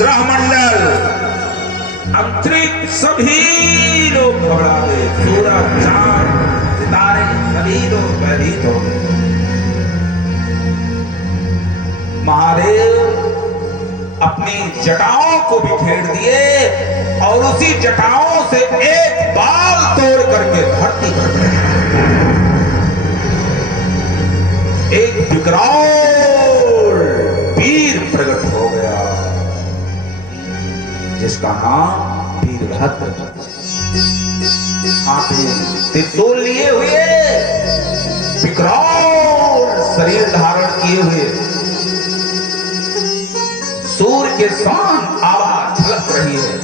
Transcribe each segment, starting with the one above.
ग्रह मंडल, अंतरिक्ष सभी लोग घबरा गए। सूरज, चांद, सितारे सभी लोग भयभीत हो गए। महादेव अपनी जटाओं को बिखेर दिए और उसी जटाओं से एक बाल तोड़ करके धरती पर गिरे। एक विकराल वीर प्रकट हो गया जिसका नाम वीरभद्र। हाथ में त्रिशूल लिए हुए, विकराल शरीर धारण किए हुए, सूर्य के समान आवाज झलक रही है।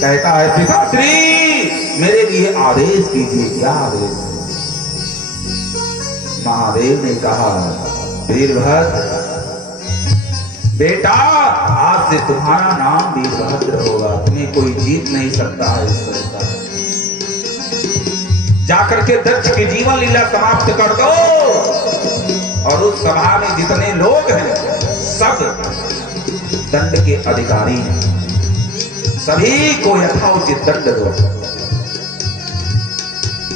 कहता है पिताश्री मेरे लिए आदेश कीजिए, क्या आदेश? महादेव ने कहा वीरभद्र बेटा आज से तुम्हारा नाम वीरभद्र होगा, तुम्हें कोई जीत नहीं सकता है इस तरह। जाकर के दक्ष की जीवन लीला समाप्त कर दो और उस सभा में जितने लोग हैं सब दंड के अधिकारी हैं, सभी को यथाउचित दंड दो।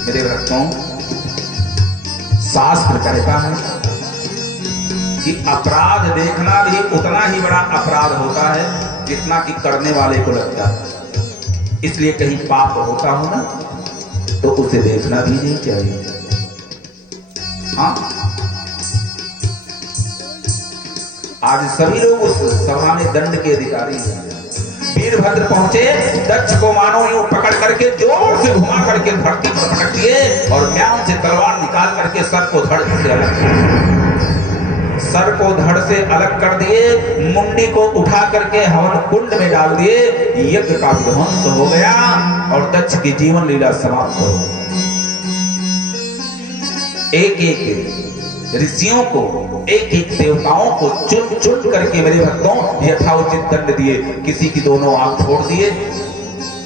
मेरे भक्तों, शास्त्र कहता है कि अपराध देखना भी उतना ही बड़ा अपराध होता है जितना कि करने वाले को लगता है। इसलिए कहीं पाप होता हो ना तो उसे देखना भी नहीं चाहिए। हाँ, आज सभी लोग उस सभा में दंड के अधिकारी हैं। वीरभद्र पहुंचे, दक्ष को मानो यूं पकड़ करके जोर से घुमा करके धरती पर पटक दिए और म्यान से तलवार निकाल करके सर को धड़ से अलग कर दिए। मुंडी को उठा करके हवन कुंड में डाल दिए। यज्ञ का विध्वंस हो गया और दक्ष की जीवन लीला समाप्त हो गई। एक एक ऋषियों को, एक एक देवताओं को चुन चुन करके मेरे भक्तों यथाउचित दंड दिए। किसी की दोनों आंख फोड़ दिए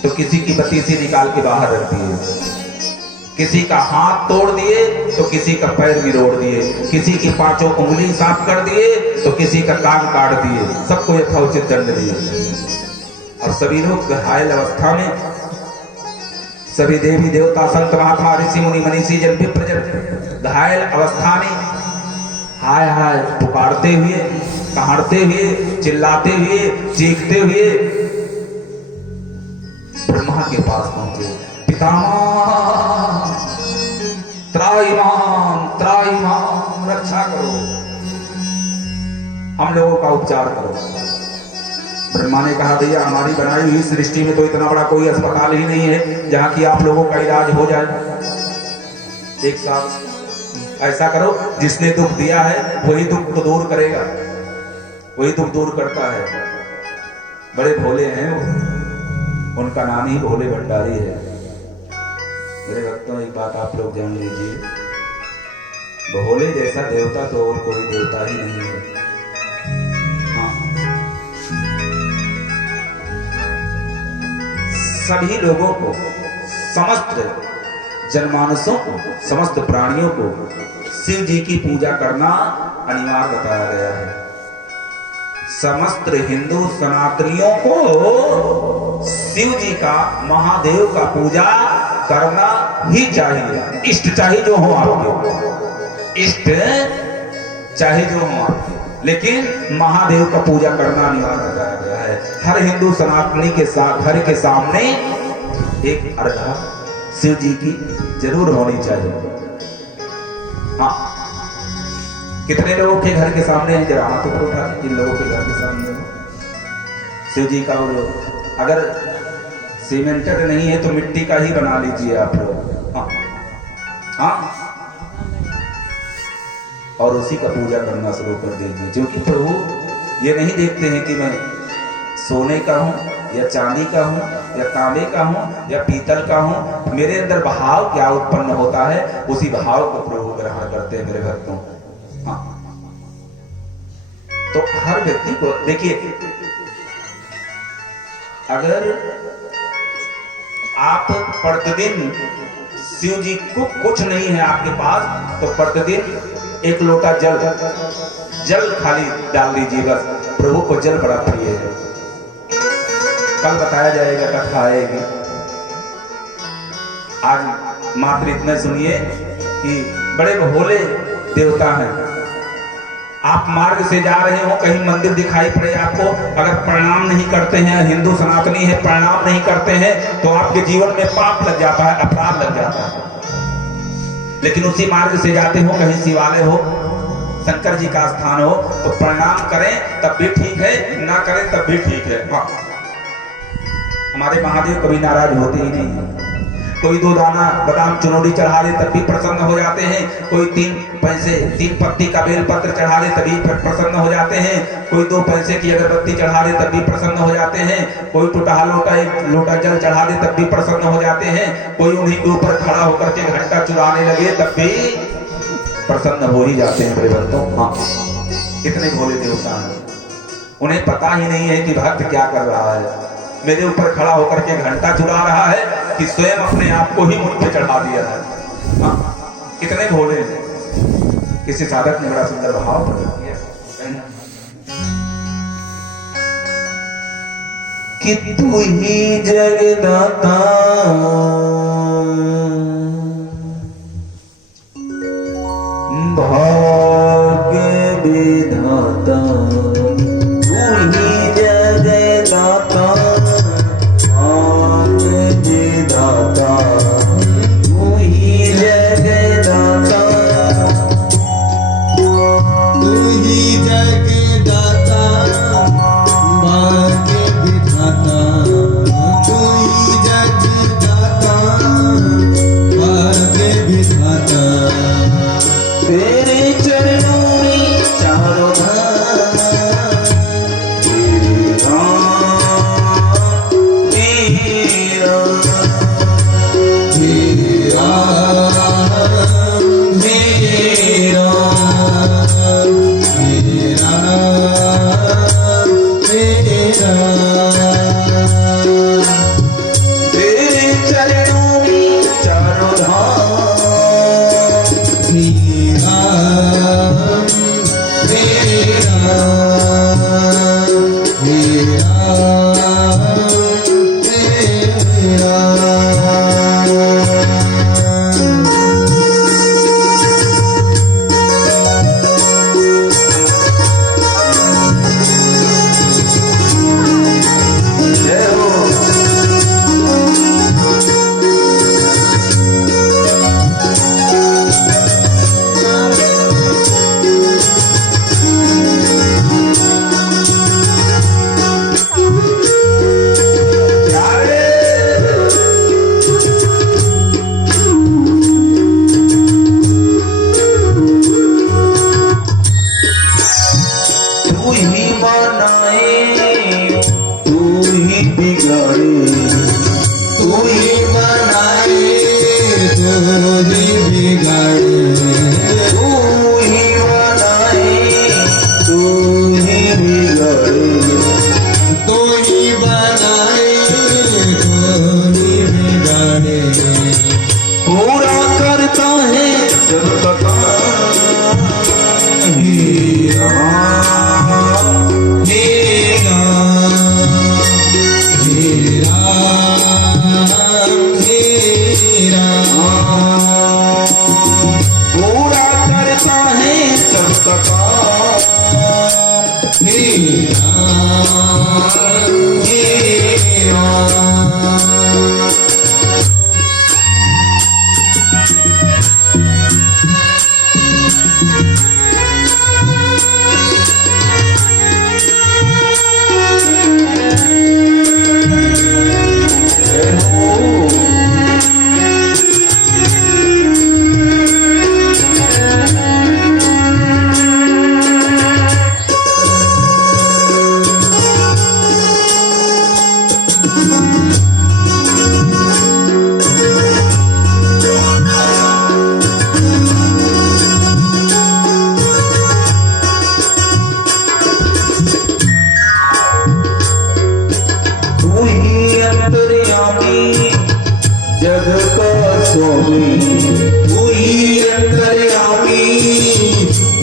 तो किसी की बत्तीसी निकाल के बाहर रख दिए, किसी का हाथ तोड़ दिए तो किसी का पैर निरोड़ दिए, किसी की पांचों उंगली साफ कर दिए तो किसी का कान काट दिए। सबको यथाउचित दंड दिए। और सभी लोग घायल अवस्था में, सभी देवी देवता संत महात्मा ऋषि मुनि मनीषी जन विप्रजन घायल अवस्था में हाय हाय पुकारते हुए, कहाड़ते हुए, चिल्लाते हुए, चीखते हुए ब्रह्मा के पास पहुंचे। पितामह त्राहिमाम त्राहिमाम, रक्षा करो, हम लोगों का उपचार करो। ब्रह्मा ने कहा भैया हमारी बनाई हुई सृष्टि में तो इतना बड़ा कोई अस्पताल ही नहीं है जहां कि आप लोगों का इलाज हो जाए। एक साथ ऐसा करो, जिसने दुख दिया है वही दुख को दूर करेगा, वही दुख दूर करता है। बड़े भोले हैं वो, उनका नाम ही भोले भंडारी है। मेरे भक्तों एक बात आप लोग जान लीजिए, भोले जैसा देवता तो और कोई देवता ही नहीं है। हाँ, सभी लोगों को, समस्त जनमानसों को, समस्त प्राणियों को शिव जी की पूजा करना अनिवार्य बताया गया है। समस्त हिंदू सनातनियों को शिव जी का, महादेव का पूजा करना ही चाहिए। इष्ट चाहे जो हो आपके, इष्ट चाहे जो हो आपके, लेकिन महादेव का पूजा करना अनिवार्य बताया गया है। हर हिंदू सनातनी के साथ घर के सामने एक अर्घा शिव जी की जरूर होनी चाहिए। हाँ, कितने लोगों के घर के सामने है? जरा हाथ ऊपर उठा, जिन लोगों के घर के सामने शिव जी का। और अगर सीमेंटेड नहीं है तो मिट्टी का ही बना लीजिए आप लोग। हाँ हाँ, और उसी का पूजा करना शुरू कर दीजिए, क्योंकि प्रभु ये नहीं देखते हैं कि मैं सोने का हूं या चांदी का हूं या तांबे का हूं या पीतल का हूं। मेरे अंदर भाव क्या उत्पन्न होता है, उसी भाव को प्रभु ग्रहण करते हैं मेरे भक्तों। हाँ, तो हर व्यक्ति को देखिए, अगर आप प्रतिदिन शिव जी को कुछ नहीं है आपके पास तो प्रतिदिन एक लोटा जल खाली डाल दीजिए बस। प्रभु को जल बड़ा प्रिय है। कल बताया जाएगा, कथा आएगी। आज मात्र इतने सुनिए कि बड़े भोले देवता हैं। आप मार्ग से जा रहे हो, कहीं मंदिर दिखाई पड़े आपको, अगर प्रणाम नहीं करते हैं, हिंदू सनातनी है, प्रणाम नहीं करते हैं तो आपके जीवन में पाप लग जाता है, अपराध लग जाता है। लेकिन उसी मार्ग से जाते हो, कहीं शिवालय हो, शंकर जी का स्थान हो, तो प्रणाम करें तब भी ठीक है, ना करें तब भी ठीक है। हाँ, हमारे महादेव कभी नाराज होते ही नहीं है। कोई 2 दाना बादाम चुनौड़ी चढ़ा दे तब भी प्रसन्न हो जाते हैं। कोई 3 पैसे 3 पत्ती का बेलपत्र चढ़ा दे तभी प्रसन्न हो जाते हैं। कोई 2 पैसे की अगरबत्ती चढ़ा दे तब भी प्रसन्न हो जाते हैं। कोई टूटा लोटा 1 लोटा जल चढ़ा दे तब भी प्रसन्न हो जाते हैं। कोई उन्हीं के ऊपर खड़ा होकर के घंटा चुराने लगे तब भी प्रसन्न हो ही जाते हैं मेरे भक्तों। हाँ, कितने भोले देवता हैं, उन्हें पता ही नहीं है कि भक्त क्या कर रहा है। मेरे ऊपर खड़ा होकर के घंटा चुरा रहा है कि स्वयं अपने आप को ही मुझ पे चढ़ा दिया है। हाँ, कितने भोले हैं। किसी साधक ने बड़ा सुंदर भाव प्रकट किया कि तू ही जगदाता भाग्य विधाता, तू ही जगदाता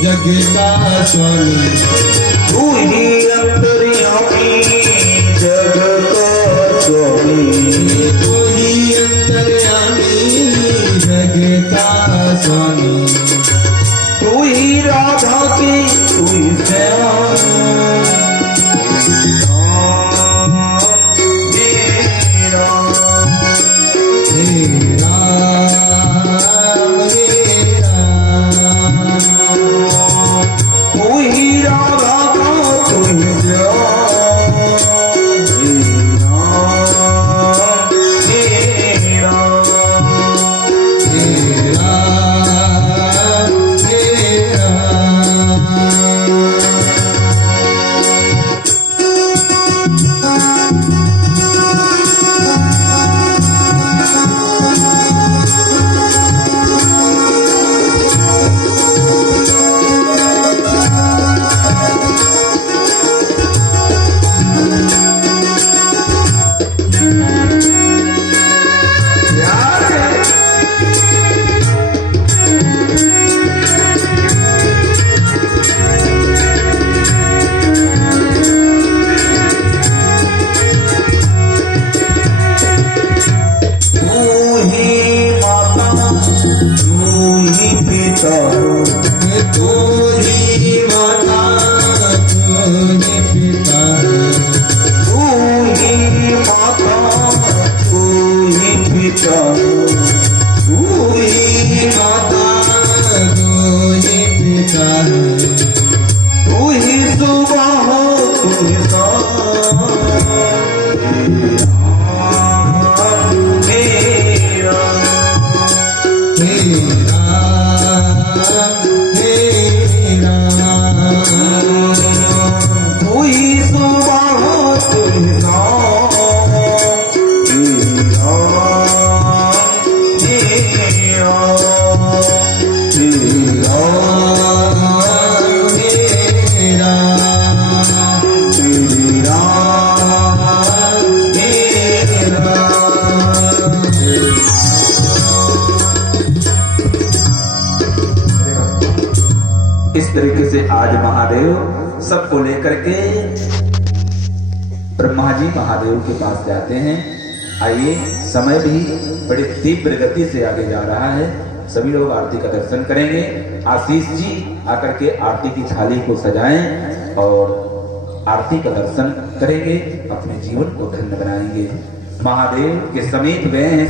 जग का स्वामी, तू ही इस तरीके से आज महादेव सबको लेकर के ब्रह्मा जी महादेव के पास जाते हैं। आइए, समय भी बड़ी तीव्र गति से आगे जा रहा है। सभी लोग आरती का दर्शन करेंगे। आशीष जी आकर के आरती की थाली को सजाएं और आरती का दर्शन करेंगे, अपने जीवन को धन्य बनाएंगे। महादेव के समीप गए हैं।